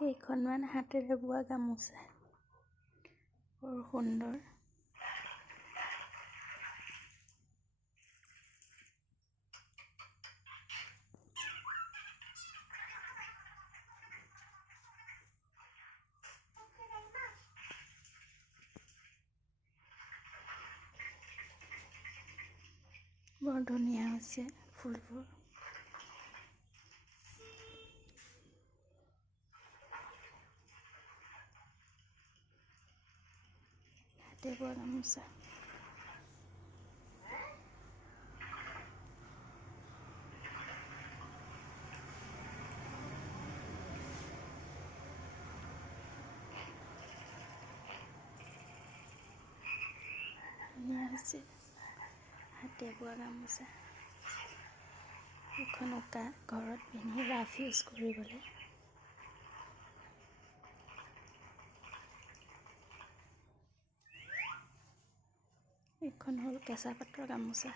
কেইখনমান হাতেৰে বোৱা গামোচা বৰ সুন্দৰ। বৰ ধুনীয়া হৈছে ফুলবোৰ। হাতে বোৱা গামোচা। ধুনীয়া হৈছে হাতে বোৱা গামোচা। এখন উকা ঘৰত পিন্ধি ৰাফ ইউজ কৰিবলৈ। এইখন হ'ল কেঁচা পাটৰ গামোচা।